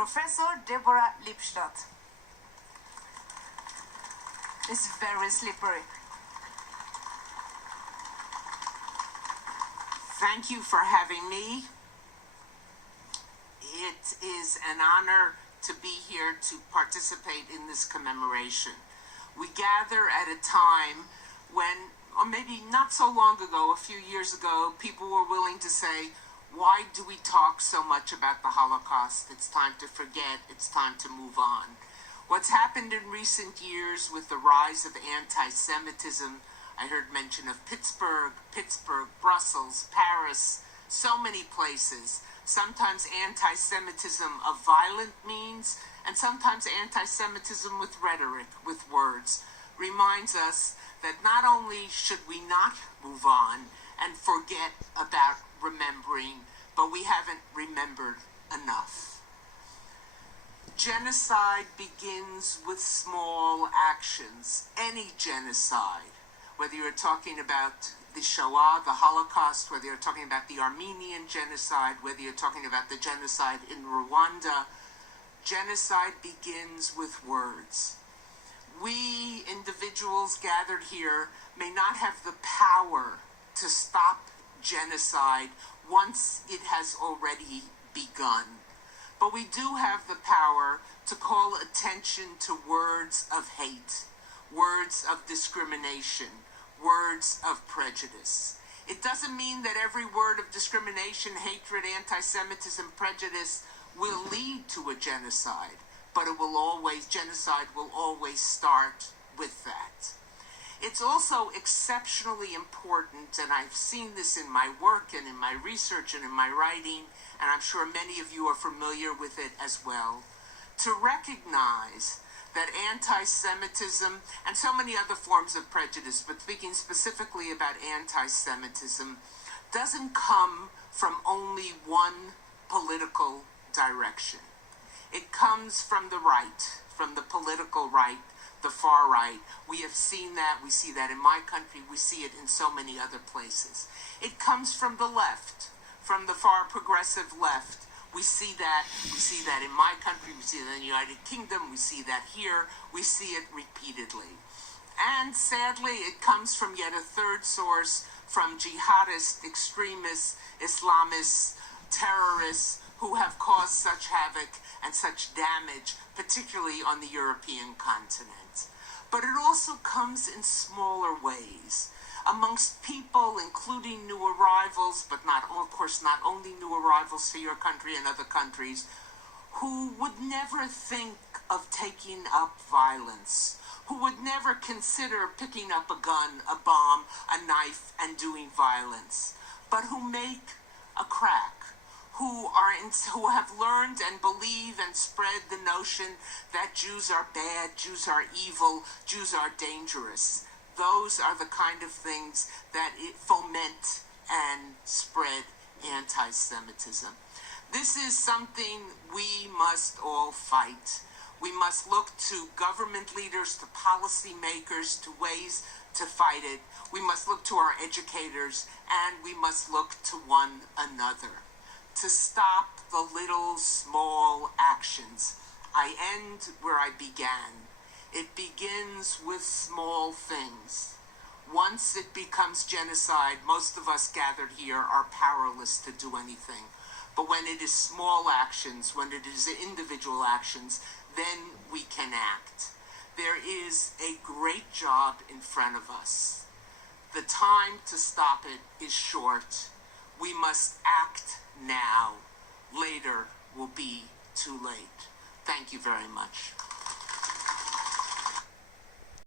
Professor Deborah Lipstadt. It's very slippery. Thank you for having me. It is an honor to be here to participate in this commemoration. We gather at a time when, or maybe not so long ago, a few years ago, people were willing to say, why do we talk so much about the Holocaust? It's time to forget, it's time to move on. What's happened in recent years with the rise of anti-Semitism, I heard mention of Pittsburgh, Brussels, Paris, so many places. Sometimes anti-Semitism of violent means, and sometimes anti-Semitism with rhetoric, with words, reminds us that not only should we not move on and forget about remembering, but we haven't remembered enough. Genocide begins with small actions. Any genocide, whether you're talking about the Shoah, the Holocaust, whether you're talking about the Armenian genocide, whether you're talking about the genocide in Rwanda, genocide begins with words. We individuals gathered here may not have the power to stop genocide once it has already begun. But we do have the power to call attention to words of hate, words of discrimination, words of prejudice. It doesn't mean that every word of discrimination, hatred, anti-Semitism, prejudice will lead to a genocide, but genocide will always start with that. It's also exceptionally important, and I've seen this in my work and in my research and in my writing, and I'm sure many of you are familiar with it as well, to recognize that anti-Semitism and so many other forms of prejudice, but speaking specifically about anti-Semitism, doesn't come from only one political direction. It comes from the right, from the political right, the far right. We have seen that. We see that in my country. We see it in so many other places. It comes from the left, from the far progressive left. We see that in my country, we see that in the United Kingdom, we see that here, we see it repeatedly. And sadly, it comes from yet a third source, from jihadist, extremists, Islamists, terrorists who have caused such havoc and such damage, particularly on the European continent. But it also comes in smaller ways. Amongst people, including new arrivals, but of course not only new arrivals to your country and other countries, who would never think of taking up violence, who would never consider picking up a gun, a bomb, a knife, and doing violence, but who make a crack, who have learned and believe and spread the notion that Jews are bad, Jews are evil, Jews are dangerous. Those are the kind of things that foment and spread anti-Semitism. This is something we must all fight. We must look to government leaders, to policymakers, to ways to fight it. We must look to our educators, and we must look to one another to stop the little small actions. I end where I began. It begins with small things. Once it becomes genocide, most of us gathered here are powerless to do anything. But when it is small actions, when it is individual actions, then we can act. There is a great job in front of us. The time to stop it is short. We must act now. Later will be too late. Thank you very much.